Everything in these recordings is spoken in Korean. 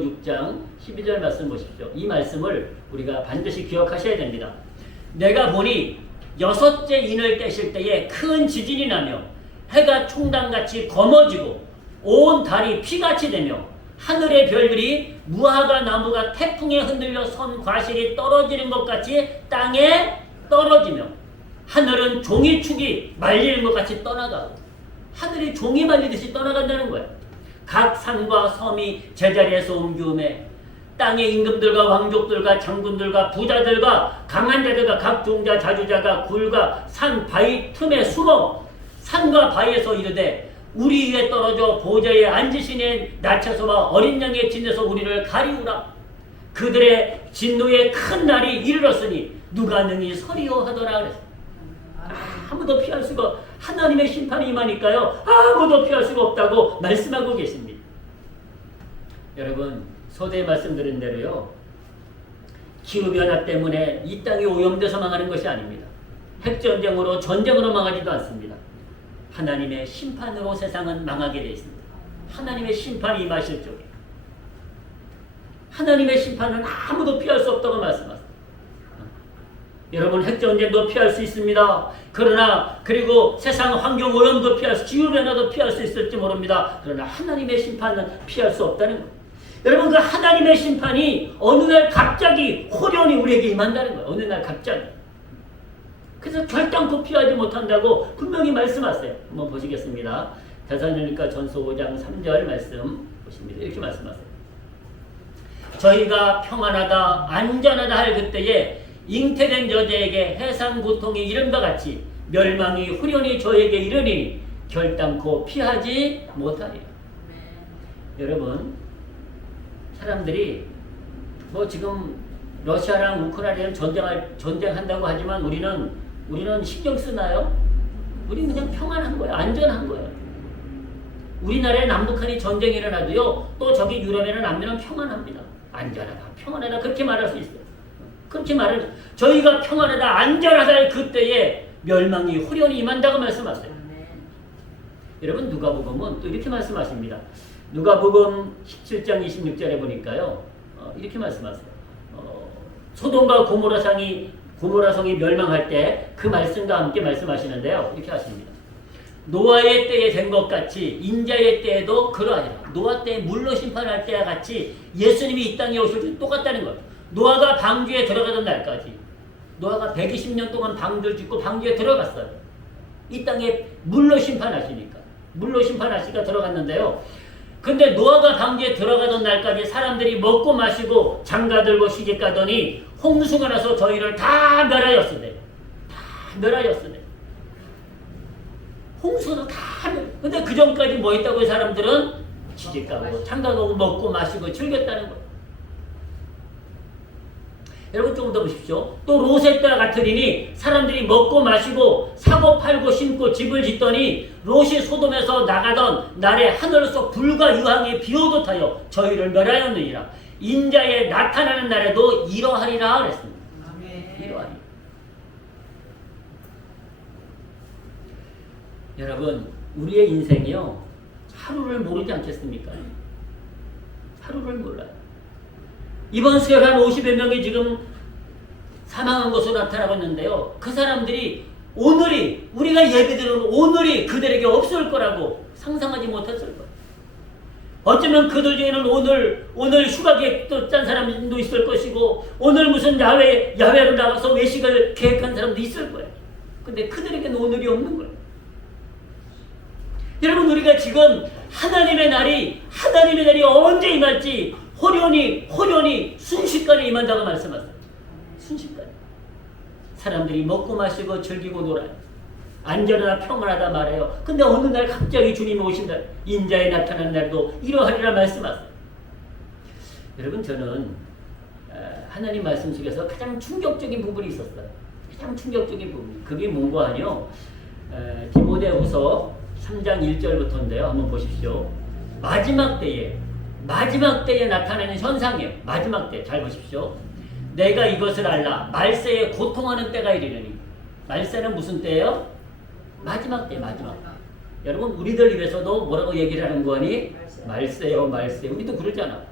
6장 12절 말씀 보십시오. 이 말씀을 우리가 반드시 기억하셔야 됩니다. 내가 보니 여섯째 인을 떼실 때에 큰 지진이 나며 해가 총당같이 검어지고 온 달이 피같이 되며 하늘의 별들이 무화과 나무가 태풍에 흔들려 선 과실이 떨어지는 것 같이 땅에 떨어지며 하늘은 종이축이 말리는 것 같이 떠나가고 하늘이 종이 말리듯이 떠나간다는 거예요. 각 산과 섬이 제자리에서 옮기우매 땅의 임금들과 왕족들과 장군들과 부자들과 강한 자들과 각 종자 자주자가 굴과 산 바위 틈에 숨어 산과 바위에서 이르되 우리 위에 떨어져 보좌에 앉으시는 나차소와 어린 양의 진에서 우리를 가리우라. 그들의 진노의 큰 날이 이르렀으니 누가 능히 서리요 하더라 그랬어요. 아무도 피할 수가, 하나님의 심판이 임하니까요 아무도 피할 수가 없다고 말씀하고 계십니다. 여러분, 서두에 말씀드린 대로요, 기후변화 때문에 이 땅이 오염돼서 망하는 것이 아닙니다. 핵전쟁으로, 전쟁으로 망하지도 않습니다. 하나님의 심판으로 세상은 망하게 되어 있습니다. 하나님의 심판이 임하실 적에 하나님의 심판은 아무도 피할 수 없다고 말씀하셨습니다. 여러분, 핵전쟁도 피할 수 있습니다. 그러나 그리고 세상 환경 오염도 피할 수, 기후변화도 피할 수 있을지 모릅니다. 그러나 하나님의 심판은 피할 수 없다는 거예요. 여러분, 그 하나님의 심판이 어느 날 갑자기 호련히 우리에게 임한다는 거예요. 어느 날 갑자기. 그래서 결단코 피하지 못한다고 분명히 말씀하세요. 한번 보시겠습니다. 데살로니가 전서 5장 3절 말씀 보십니다. 이렇게 말씀하세요. 저희가 평안하다 안전하다 할 그때에 잉태된 저자에게 해상 고통이 이른바 같이 멸망이 후련히 저에게 이르니 결단코 피하지 못하리라. 여러분, 사람들이 뭐 지금 러시아랑 우크라이나랑 전쟁한다고 하지만 우리는 신경 쓰나요? 우리는 그냥 평안한 거예요. 안전한 거예요. 우리나라에 남북한이 전쟁이 일어나도요, 또 저기 유럽에는 남미는 평안합니다. 안전하다, 평안하다, 그렇게 말할 수 있어요. 그렇게 말을, 저희가 평안하다, 안전하다 할 그때에 멸망이 후련히 임한다고 말씀하세요. 여러분, 누가복음은 또 이렇게 말씀하십니다. 누가복음 17장 26절에 보니까요, 이렇게 말씀하세요. 소돔과 고모라성이 멸망할 때 그 말씀과 함께 말씀하시는데요, 이렇게 하십니다. 노아의 때에 된 것 같이 인자의 때에도 그러하리라. 노아 때 물로 심판할 때와 같이 예수님이 이 땅에 오실 때 똑같다는 거예요. 노아가 방주에 들어가던 날까지, 노아가 120년 동안 방주를 짓고 방주에 들어갔어요. 이 땅에 물로 심판하시니까 들어갔는데요. 근데 노아가 방주에 들어가던 날까지 사람들이 먹고 마시고 장가들고 시집가더니 홍수가 나서 저희를 다 멸하였으네. 홍수는 다 근데 그 전까지 뭐 했다고 사람들은 시집가고 장가가고 먹고 마시고 즐겼다는 거예요. 여러분, 조금 더 보십시오. 또 롯의 때와 같으리니 사람들이 먹고 마시고 사고 팔고 심고 집을 짓더니 롯이 소돔에서 나가던 날에 하늘 속 불과 유황이 비오듯 하여 저희를 멸하였느니라. 인자에 나타나는 날에도 이러하리라 그랬습니다. 이러하리라. 여러분, 우리의 인생이요, 하루를 모르지 않겠습니까? 하루를 몰라요. 이번 수요일 한 50여 명이 지금 사망한 것으로 나타나고 있는데요. 그 사람들이 오늘이, 우리가 예배드리는 오늘이 그들에게 없을 거라고 상상하지 못했을 거예요. 어쩌면 그들 중에는 오늘 휴가 계획도 짠 사람도 있을 것이고, 오늘 무슨 야외로 나가서 외식을 계획한 사람도 있을 거예요. 근데 그들에게는 오늘이 없는 거예요. 여러분, 우리가 지금 하나님의 날이 언제 임할지 호련히 순식간에 임한다고 말씀하세요. 순식간에. 사람들이 먹고 마시고 즐기고 놀아요. 안전하다, 평안하다 말해요. 근데 어느 날 갑자기 주님이 오신다. 인자에 나타난 날도 이러하리라 말씀하세요. 여러분, 저는 하나님 말씀 속에서 가장 충격적인 부분이 있었어요. 가장 충격적인 부분. 그게 뭔가 하뇨? 디모데후서 3장 1절부터인데요. 한번 보십시오. 마지막 때에 나타나는 현상이에요. 마지막 때. 잘 보십시오. 내가 이것을 알라. 말세에 고통하는 때가 이르느니. 말세는 무슨 때예요? 마지막 때. 여러분, 우리들 입에서도 뭐라고 얘기를 하는 거니? 말세요. 우리도 그러잖아.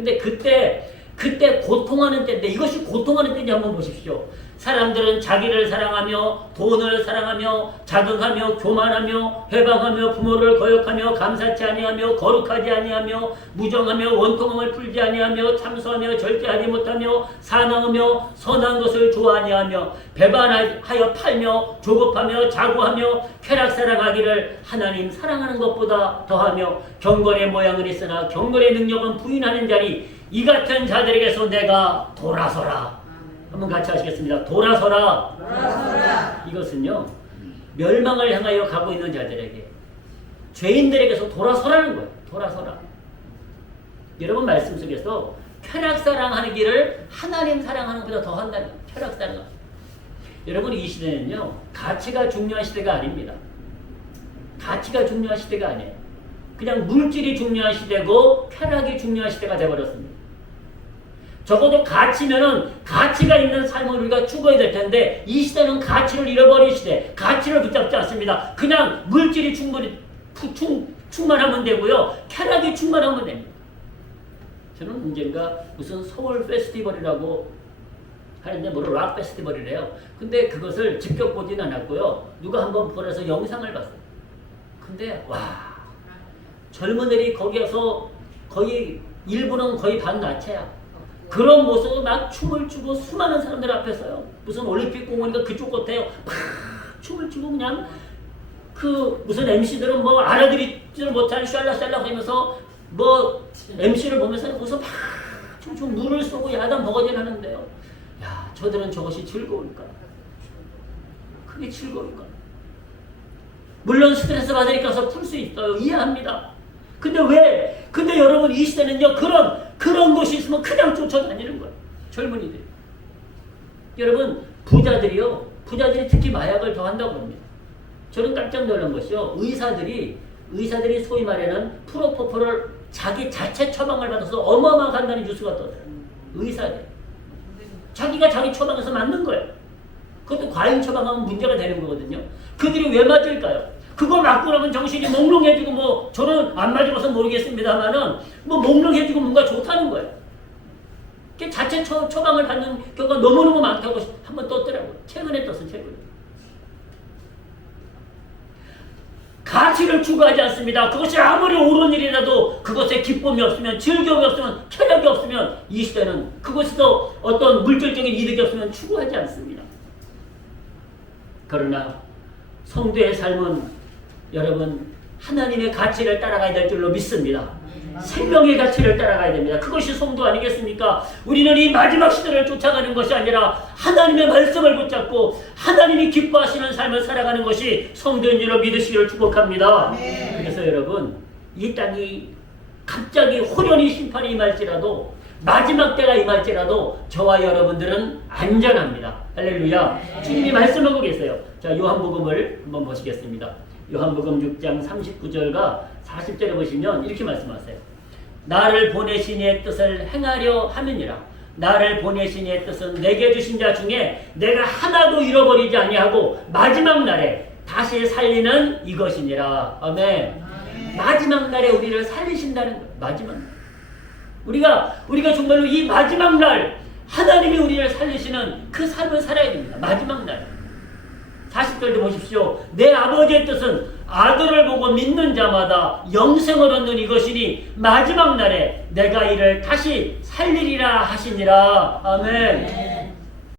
근데 그때 고통하는 때인데 이것이 고통하는 때인지 한번 보십시오. 사람들은 자기를 사랑하며 돈을 사랑하며 자극하며 교만하며 회방하며 부모를 거역하며 감사치 아니하며 거룩하지 아니하며 무정하며 원통함을 풀지 아니하며 참소하며 절제하지 못하며 사나우며 선한 것을 좋아하니하며 배반하여 팔며 조급하며 자고하며 쾌락사랑하기를 하나님 사랑하는 것보다 더하며 경건의 모양은 있으나 경건의 능력은 부인하는 자니 이 같은 자들에게서 내가 돌아서라. 한번 같이 하시겠습니다. 돌아서라. 돌아서라. 이것은요, 멸망을 향하여 가고 있는 자들에게, 죄인들에게서 돌아서라는 거예요. 돌아서라. 여러분 말씀 속에서 쾌락사랑하는 길을 하나님 사랑하는 것보다 더 한다는 거예요. 쾌락사랑. 여러분 이 시대는요, 가치가 중요한 시대가 아닙니다. 가치가 중요한 시대가 아니에요. 그냥 물질이 중요한 시대고 쾌락이 중요한 시대가 되어버렸습니다. 적어도 가치면은 가치가 있는 삶을 우리가 추구해야 될 텐데 이 시대는 가치를 잃어버린 시대, 가치를 붙잡지 않습니다. 그냥 물질이 충만하면 되고요, 쾌락이 충만하면 됩니다. 저는 언젠가 무슨 서울 페스티벌이라고 하는데 뭐를 락 페스티벌이래요. 근데 그것을 직접 보진 않았고요, 누가 한번 보내서 영상을 봤어요. 근데 와, 젊은이들이 거기에서 거의 일부는 거의 반나체야. 그런 모습을 막 춤을 추고 수많은 사람들 앞에서요. 무슨 올림픽 공원인가 그쪽 같아요. 막 춤을 추고 그냥 그 무슨 MC들은 뭐 알아들이지를 못한 샬라샬라 하면서 뭐 MC를 보면서 거기서 막 춤추고 물을 쏘고 야단 버거질 하는데요. 야, 저들은 저것이 즐거울까? 그게 즐거울까? 물론 스트레스 받으니까 풀 수 있어요. 이해합니다. 근데 왜? 근데 여러분 이 시대는요, 그런 것이 있으면 그냥 쫓아다니는 거예요. 젊은이들. 여러분 부자들이 특히 마약을 더 한다고 합니다. 저는 깜짝 놀란 것이요, 의사들이 소위 말하는 프로포폴을 자기 자체 처방을 받아서 어마어마하게 한다는 뉴스가 떠요. 의사들. 자기가 자기 처방해서 맞는 거예요. 그것도 과잉 처방하면 문제가 되는 거거든요. 그들이 왜 맞을까요? 그거 맞고 나면 정신이 몽롱해지고, 뭐 저는 안 맞아봐서 모르겠습니다만은 뭐 몽롱해지고 뭔가 좋다는 거예요. 자체 처방을 받는 경우가 너무너무 많다고 한번 떴더라고요. 최근에 떴어요. 최근에. 가치를 추구하지 않습니다. 그것이 아무리 옳은 일이라도 그것에 기쁨이 없으면, 즐거움이 없으면, 쾌락이 없으면 이 시대는 그것에서 어떤 물질적인 이득이 없으면 추구하지 않습니다. 그러나 성도의 삶은 여러분 하나님의 가치를 따라가야 될 줄로 믿습니다. 생명의 가치를 따라가야 됩니다. 그것이 성도 아니겠습니까? 우리는 이 마지막 시대를 쫓아가는 것이 아니라 하나님의 말씀을 붙잡고 하나님이 기뻐하시는 삶을 살아가는 것이 성도인 줄로 믿으시기를 축복합니다. 그래서 여러분, 이 땅이 갑자기 호련히 심판이 임할지라도, 마지막 때가 임할지라도 저와 여러분들은 안전합니다. 할렐루야. 주님이 말씀하고 계세요. 자, 요한복음을 한번 보시겠습니다. 요한복음 6장 39절과 40절에 보시면 이렇게 말씀하세요. 나를 보내신 이의 뜻을 행하려 함이니라. 나를 보내신 이의 뜻은 내게 주신 자 중에 내가 하나도 잃어버리지 아니하고 마지막 날에 다시 살리는 이것이니라. 아멘. 마지막 날에 우리를 살리신다는 거예요. 마지막 날. 우리가 정말로 이 마지막 날 하나님이 우리를 살리시는 그 삶을 살아야 됩니다. 마지막 날. 40절도 보십시오. 내 아버지의 뜻은 아들을 보고 믿는 자마다 영생을 얻는 이것이니 마지막 날에 내가 이를 다시 살리리라 하시니라. 아멘.